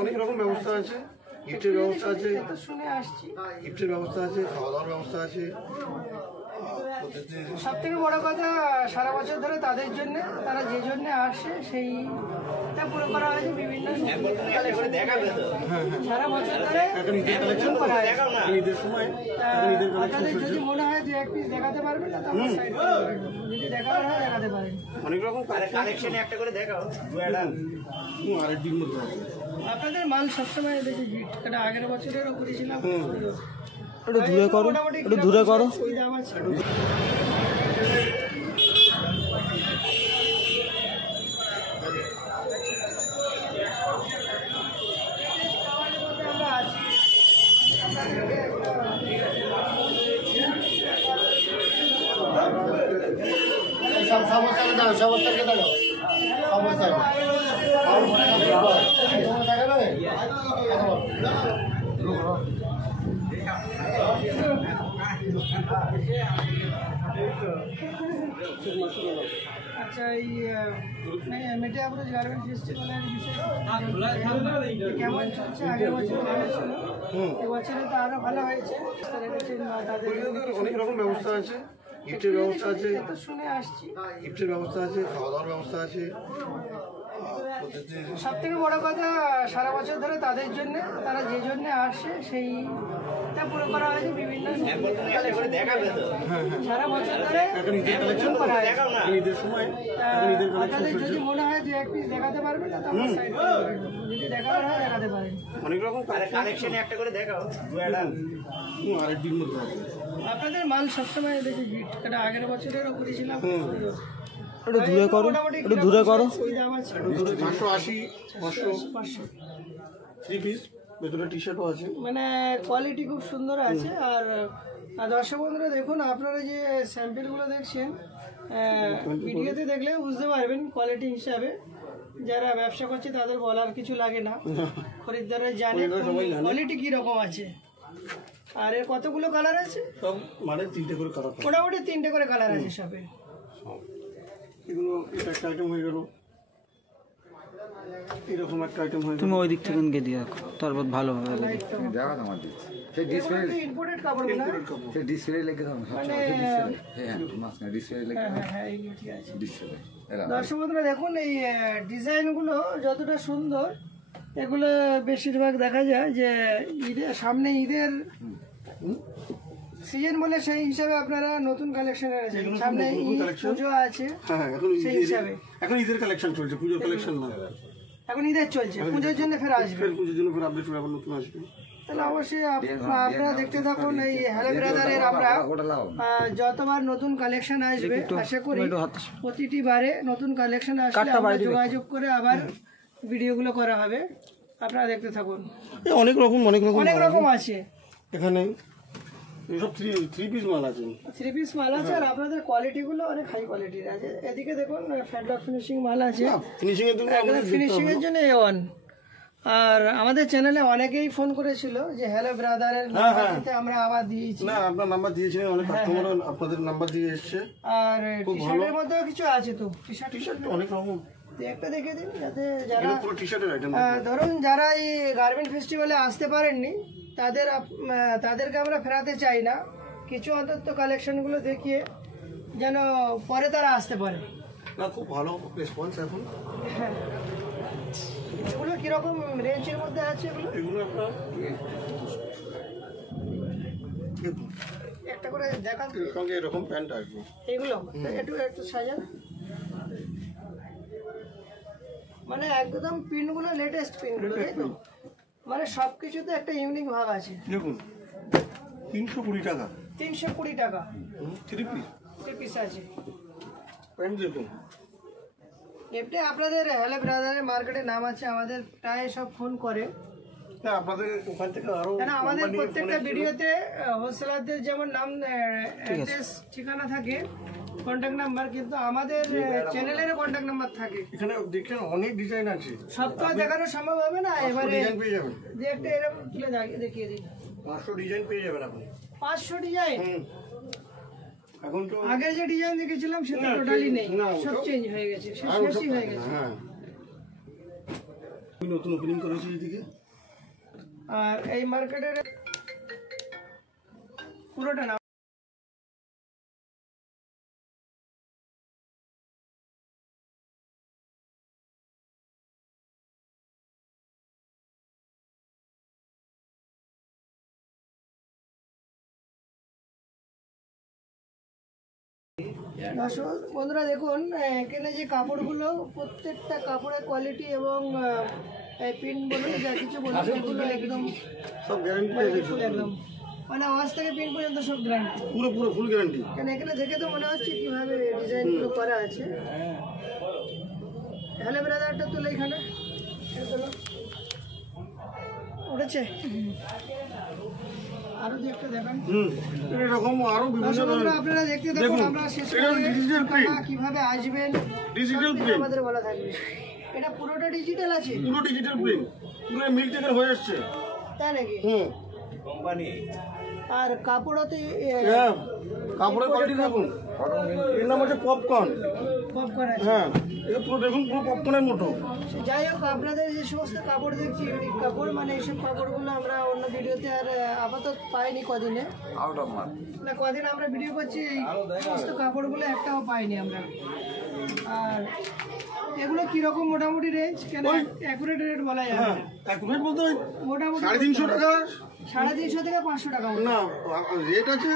অনেক রকম ব্যবস্থা আছে, গিফটের ব্যবস্থা আছে, গিফটের ব্যবস্থা আছে, খাওয়া দাওয়ার ব্যবস্থা আছে। সব থেকে বড় কথা, সারা বছর ধরে তাদের জন্য, তারা যে জন্য আসে সেইটা পুরো করা হয়েছে বিভিন্ন সারা বছর ধরে করা হয়েছে। আপনাদের যদি মনে হয় যে এক পিস দেখাতে পারবেন না, তাহলে সাইড যদি দেখাতে হয় দেখাতে পারেন। অনেক রকম কালেকশন একটা করে দেখাও। আরেকদিন মধ্যে আপনাদের মাল সবসময় দেখি হিট, কারণ আগের বছরের উপরে ছিলাম। একটু দূরে করো, একটু দূরে করো। ওই দাম আছে। সমস্যাকে দাও, সমস্যাকে দাও, সমস্যা আচ্ছা, এই মেটিয়াপুর গার্মেন্ট ফেস্টিভ্যালের বিষয়ে কেমন চলছে? আগের বছর ভালো ছিল, এবছরে তো আরো ভালো হয়েছে। অনেক রকম ব্যবস্থা আছে, গিফটের ব্যবস্থা আছে, শুনে আসছি। গিফটের ব্যবস্থা আছে, খাওয়া দাওয়ার ব্যবস্থা আছে। সব থেকে বড় কথা, সারা বছর ধরে তাদের জন্য, তারা যে জন্য আসে সেইটা পুরো করা হয়েছে বিভিন্ন সারা বছর ধরে করা হয়েছে। আপনাদের যদি মনে হয় যে এক পিস দেখাতে পারবেন না, তাহলে সাইড যদি দেখাতে হয় দেখাতে পারেন। অনেক রকম কালেকশন একটা করে দেখাও। আরেকদিন মধ্যে আপনাদের মাল সবসময় দেখি হিট, কারণ আগের বছরের উপরে ছিলাম। একটু দূরে করো, একটু দূরে করো। ওই দাম আছে 580, 500। 3 পিস, ভেতরে টি শার্টও আছে। মানে কোয়ালিটি খুব সুন্দর আছে। আর দর্শক বন্ধুরা দেখুন, আপনারা যে স্যাম্পেলগুলো দেখছেন ভিডিওতে দেখলে বুঝতে পারবেন কোয়ালিটি হিসাবে। যারা ব্যবসা করছে তাদের বলার কিছু লাগে না, খরিদ্দাররা জানে কোয়ালিটি কীরকম আছে। আর এর কতগুলো কালার আছে? সব মানে 3টে করে কালার, মোটামুটি 3টে করে কালার আছে সবে। এগুলো এটা একটা আইটেম হয়ে গেল, এরকম একটা আইটেম হয়ে গেল। তুমি ওই দিক থেকে গিয়ে দিয়ে রাখো, তারপর ভালো হবে। দেখা তোমার দিচ্ছি সেই ডিসপ্লে, ইম্পোর্টেড কাপড় না, সেই ডিসপ্লে লেগে দাও। মানে হ্যাঁ মাঝখানে ডিসপ্লে লেগে হ্যাঁ এইগুলো ঠিক আছে। ডিসপ্লে দর্শক বন্ধুরা দেখুন, এই ডিজাইনগুলো যতটা সুন্দর, এগুলো বেশিরভাগ দেখা যায় যে সামনে ঈদের সিজন বলে সেই হিসাবে আপনারা নতুন কালেকশন এনেছেন। সামনে ঈদ পুজো আছে, হ্যাঁ এখন সেই হিসাবে এখন ঈদের কালেকশন চলছে, পুজোর কালেকশন না। এখন ঈদের চলছে, পুজোর জন্য ফের আসবে, পুজোর জন্য ফের আপডেট আবার নতুন আসবে। তাহলে অবশ্যই আপনারা দেখতে থাকুন। এই হ্যালো ব্রাদারের আমরা যতবার নতুন কালেকশন আসবে, আশা করি প্রতিটি বারে নতুন কালেকশন আসলে আমরা যোগাযোগ করে আবার ভিডিওগুলো করা হবে। আপনারা দেখতে থাকুন। অনেক রকম আছে এখানে, সব 3 পিস মাল আছে। 3 পিস মাল আছে। আর আপনাদের কোয়ালিটিগুলো অনেক হাই কোয়ালিটির আছে। এদিকে দেখুন ফ্যাডলক ফিনিশিং মাল আছে, ফিনিশিং এর জন্য A1। আর আমাদের চ্যানেলে অনেকেই ফোন করেছিল যে হ্যালো ব্রাদারের নাম্বারতে আমরা আবার দিয়েছি। না, আপনার নাম্বার দিয়েছিলেন, অনেক কাস্টমার আপনাদের নাম্বার দিয়ে এসেছে। আর টি-শার্টের মধ্যেও কিছু আছে তো, টি-শার্ট অনেক রকম, একটা দেখে দিন যাতে যারা পুরো টি-শার্টের আইটেম। ধরুন যারা এই গার্মেন্ট ফেস্টিভ্যালে আসতে পারেননি, তাদেরকে আমরা ফেরাতে চাই না। কিছু অন্তত কালেকশনগুলো দেখিয়ে যেন পরে তারা আসতে পারে। না, খুব ভালো রেসপন্স এখন। হ্যাঁ, এগুলো কিরকম রেঞ্জের মধ্যে আছে? এগুলো আপনার একটা করে দেখান, সঙ্গে এরকম প্যান্ট আসবে। এগুলো একটু সাজান। মানে একদম পিনগুলো লেটেস্ট পিনগুলো, তাই তো? মানে সবকিছুতে একটা ইউনিক ভাব আছে। দেখুন 320 টাকা, 320 টাকা 3 পিস আছে। প্যান্ট দেখুন। এমনি আপনাদের হ্যালো ব্রাদারের মার্কেটের নাম আছে, আমাদের প্রায় সব ফোন করে। না, আপনাদের ওখান থেকে আরো, কেন আমাদের প্রত্যেকটা ভিডিওতে হোলসেলারদের যেমন নাম, অ্যাড্রেস, ঠিকানা থাকে, কন্ট্যাক্ট নাম্বার, কিন্তু আমাদের চ্যানেলেরও কন্ট্যাক্ট নাম্বার থাকে। এখানে দেখেন অনেক ডিজাইন আছে, সব তো দেখানো সম্ভব হবে না। এবারে ডিজাইন পেয়ে যাবেন, যে একটা এরকম তুলে দেখিয়ে দিন। 500 ডিজাইন পেয়ে যাবেন আপনি। 500 ডিজাইন? এখন তো আগে যে ডিজাইন দেখেছিলাম সেটা টোটালি নেই, সব চেঞ্জ হয়ে গেছে, শেষই হয়ে গেছে। হ্যাঁ, বিভিন্ন নতুন ওপেনিং করেছে এইদিকে। আর এই মার্কেটের পুরোটা না দর্শক বন্ধুরা দেখুন এখানে যে কাপড়গুলো প্রত্যেকটা কাপড়ের কোয়ালিটি এবং প্রিন্ট বলুন যা কিছু বলুন সেগুলো একদম সব গ্যারান্টি ফুল একদম মানে আওয়াজ থেকে প্রিন্ট পর্যন্ত সব গ্যারান্টি পুরো ফুল গ্যারান্টি। কারণ এখানে দেখে তো মনে হচ্ছে কিভাবে ডিজাইনগুলো করা আছে। হ্যালো ব্রাদারটা তুলে এখানে উঠেছে আরো যে একটা দেখান। এরকম আরো বিভিন্ন দর্শক বন্ধুরা আপনারা দেখতে দেখুন আমরা শেষ করে ডিজিটাল প্রিন্ট, কিভাবে আসবেন ডিজিটাল সবকিছু প্রিন্ট, আমাদের বলা থাকবে। এটা পুরোটা ডিজিটাল আছে, পুরো ডিজিটাল প্রিন্ট, পুরো মিল থেকে হয়ে আসছে। তাই নাকি? কোম্পানি আর কাপড়তে হ্যাঁ, কাপড়ের কোয়ালিটি দেখুন। এর নাম হচ্ছে পপকর্ন। পপকর্ন আছে। হ্যাঁ, এটা পুরো দেখুন, পুরো পপকর্নের মতো। যাই হোক আপনাদের যে সমস্ত কাপড় দেখছি ইউনিক কাপড়, মানে এইসব কাপড়গুলো আমরা অন্য ভিডিওতে আর আপাতত পাইনি কদিনে, আউট অফ মার্ক। না কদিন আমরা ভিডিও করছি এই সমস্ত কাপড়গুলো একটাও পাইনি আমরা। আর এগুলো কিরকম মোটামুটি রেঞ্জ, কেন অ্যাকুরেট রেট বলা যাবে হ্যাঁ, না? অ্যাকুরেট বলতে মোটামুটি 350 টাকা 350 থেকে 500 টাকা মতো। না, রেট আছে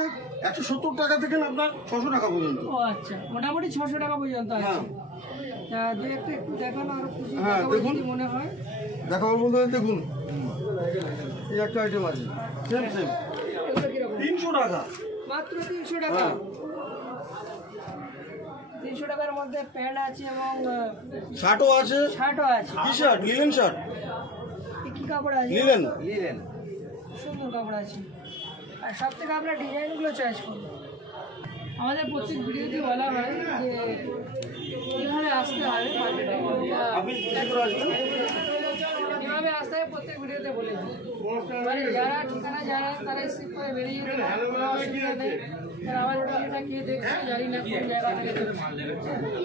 170 টাকা থেকে আপনার 600 টাকা পর্যন্ত। ও আচ্ছা, মোটামুটি 600 টাকা পর্যন্ত আছে। হ্যাঁ। দু একটা একটু দেখানো আরো খুশি হ্যাঁ, দেখুন। যদি মনে হয়। দেখাবো বলতে দেখুন, এই একটা আইটেম আছে সেম এগুলো কিরকম? 300 টাকা মাত্র 300 টাকা। 300 টাকার মধ্যে প্যান্ট আছে এবং শার্টও আছে, শার্টও আছে। টি শার্ট, লিলেন শার্ট, কি কাপড় আছে? লিলেন। সুন্দর কাপড় আছে। আর সব থেকে আমরা ডিজাইনগুলো চয়েস করব। আমাদের প্রত্যেক ভিডিওতে বলা হয় যে কীভাবে আসতে হবে মার্কেটে, আপনি কি করে আসবেন? কীভাবে আসতে হবে প্রত্যেক ভিডিওতে বলে দিই। মানে যারা ঠিকানা যারা তারা স্কিপ করে বেরিয়ে যেতে পারে, কোনো অসুবিধা নেই। আর আমার ভিডিওটা কে দেখছে জানি না কোন জায়গা থেকে দেখছে,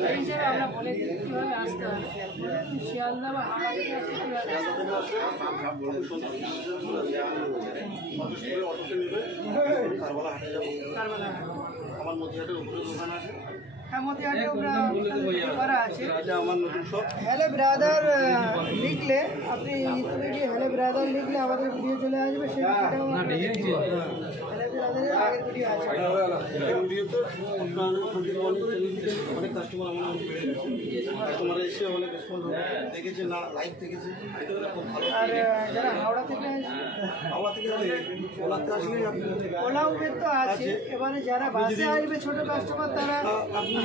এই হিসাবে আমরা বলে দিই কীভাবে আসতে হবে। শিয়ালদা বা হাওড়া থেকে আসতে কীভাবে আসতে হবে। কারবালা হাটে যাবো, কারবালা আমার মধ্যে উপরে দোকান আছে, হ্যাঁ মতিয়ারে ওরা করা আছে। এটা আমার নতুন শপ। হ্যালো ব্রাদার লিখলে আপনি ইউটিউবে গিয়ে হ্যালো ব্রাদার লিখলে আমাদের ভিডিও চলে আসবে, সেই ভিডিওটাও হ্যালো ব্রাদারের আগের ভিডিও আছে। এই ভিডিওতে অনেক কাস্টমার আমার কাস্টমার এসে অনেক রেসপন্স দেখেছে, না লাইভ দেখেছে, খুব ভালো। আর যারা হাওড়া থেকে আসবে, হাওড়া থেকে আসলে ওলাতে আসলে আপনি ওলা উবের তো আছে, এবারে যারা বাসে আসবে ছোট কাস্টমার তারা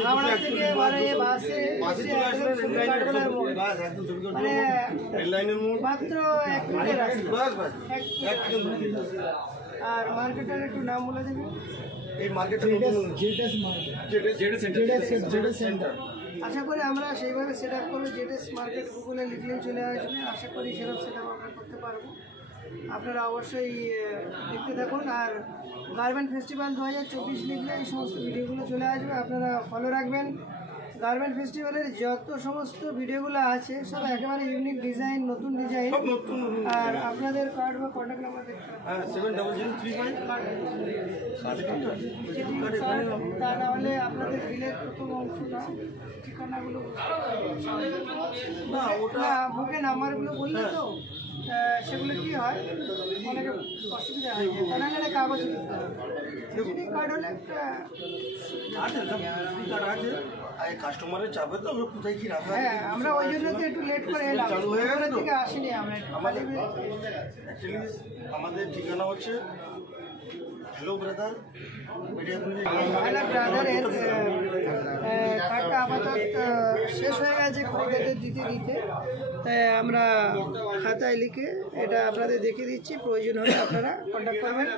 হাওড়া থেকে এবারে বাসে এসে একদম ছবি কাটবেলার মোড়, বাস একদম ছবি করে মানে রেল লাইনের মোড়, মাত্র 1 মিনিটের রাস্তা। বাস বাস একদম। আর মার্কেটের একটু নাম বলে দেবেন। এই মার্কেটটা নতুন জেড সেন্টার। আশা করি আমরা সেইভাবে সেট আপ করবো, জেডএস মার্কেট গুগলে লিখলেই চলে আসবে। আশা করি সেরকম সেট আপ আমরা করতে পারবো। আপনারা অবশ্যই দেখতে থাকুন। আর গার্মেন্ট ফেস্টিভ্যাল 2024 লিখলে এই সমস্ত ভিডিওগুলো চলে আসবে, আপনারা ফলো রাখবেন। গার্মেন্ট ফেস্টিভ্যালের যত সমস্ত ভিডিওগুলো আছে সব একেবারে ইউনিক ডিজাইন, নতুন ডিজাইন। সব নতুন নতুন। আর আপনাদের কার্ড বা কন্ট্যাক্ট নাম্বার দেখতে হবে। হ্যাঁ 700355 তা না হলে আপনাদের বিলের প্রথম অংশটা ঠিকানাগুলো না ওটা বুকে নাম্বারগুলো বললে তো সেগুলো কি হয়, অনেকে অসুবিধা হয়, তারা গেলে কাগজ লিখতে হবে। ভিজিটিং কার্ড হলে একটা আছে, সব কার্ড আছে। আর কাস্টমারের চাপে তো কোথায় কি রাখা হ্যাঁ, আমরা ওই জন্য তো একটু লেট করে এলাম, চালু হয়ে গেছে তো? থেকে আসিনি আমরা। আমাদের অ্যাকচুয়ালি আমাদের ঠিকানা হচ্ছে হ্যালো ব্রাদার মিডিয়া। হ্যালো ব্রাদারের কার্ডটা আপাতত শেষ হয়ে গেছে খরিদারদের দিতে দিতে, তাই আমরা খাতায় লিখে এটা আপনাদের দেখিয়ে দিচ্ছি। প্রয়োজন হলে আপনারা কন্ট্যাক্ট করবেন।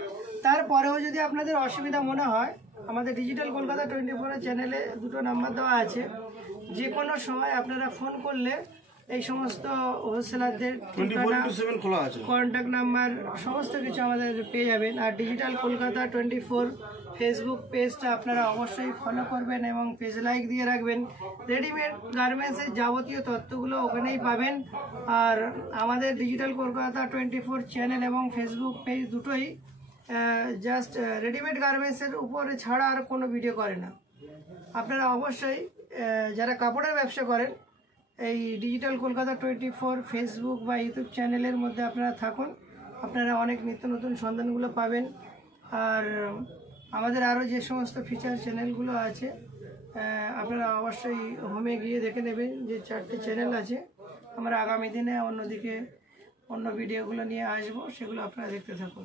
তারপরেও যদি আপনাদের অসুবিধা মনে হয়, আমাদের ডিজিটাল কলকাতা 24 চ্যানেলে 2টো নাম্বার দেওয়া আছে, যে কোনো সময় আপনারা ফোন করলে এই সমস্ত হোলসেলারদের ঠিকানা, 24/7 খোলা আছে। কন্ট্যাক্ট নাম্বার সমস্ত কিছু আমাদের পেয়ে যাবেন। আর ডিজিটাল কলকাতা 24 ফেসবুক পেজটা আপনারা অবশ্যই ফলো করবেন এবং পেজ লাইক দিয়ে রাখবেন। রেডিমেড গার্মেন্টসের যাবতীয় তথ্যগুলো ওখানেই পাবেন। আর আমাদের ডিজিটাল কলকাতা 24 চ্যানেল এবং ফেসবুক পেজ দুটোই জাস্ট রেডিমেড গার্মেন্টসের উপরে ছাড়া আর কোনো ভিডিও করে না। আপনারা অবশ্যই যারা কাপড়ের ব্যবসা করেন এই ডিজিটাল কলকাতা 24 ফেসবুক বা ইউটিউব চ্যানেলের মধ্যে আপনারা থাকুন, আপনারা অনেক নিত্য নতুন সন্ধানগুলো পাবেন। আর আমাদের আরও যে সমস্ত ফিচার চ্যানেলগুলো আছে আপনারা অবশ্যই হোমে গিয়ে দেখে নেবেন যে 4টে চ্যানেল আছে। আমরা আগামী দিনে অন্য ভিডিওগুলো নিয়ে আসবো, সেগুলো আপনারা দেখতে থাকুন।